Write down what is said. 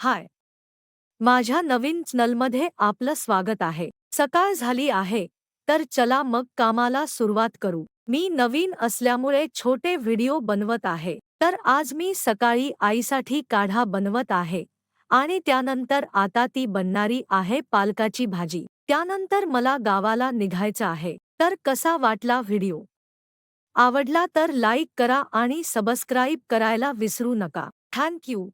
हाय, माझ्या नवीन चॅनलमध्ये आपलं स्वागत आहे. सकाळ झाली आहे, तर चला मग कामाला सुरुवात करू. मी नवीन असल्यामुळे छोटे व्हिडिओ बनवत आहे. तर आज मी सकाळी आईसाठी काढा बनवत आहे आणि त्यानंतर आता ती बनणारी आहे पालकाची भाजी. त्यानंतर मला गावाला निघायचं आहे. तर कसा वाटला व्हिडिओ? आवडला तर लाईक करा आणि सबस्क्राईब करायला विसरू नका. Thank you.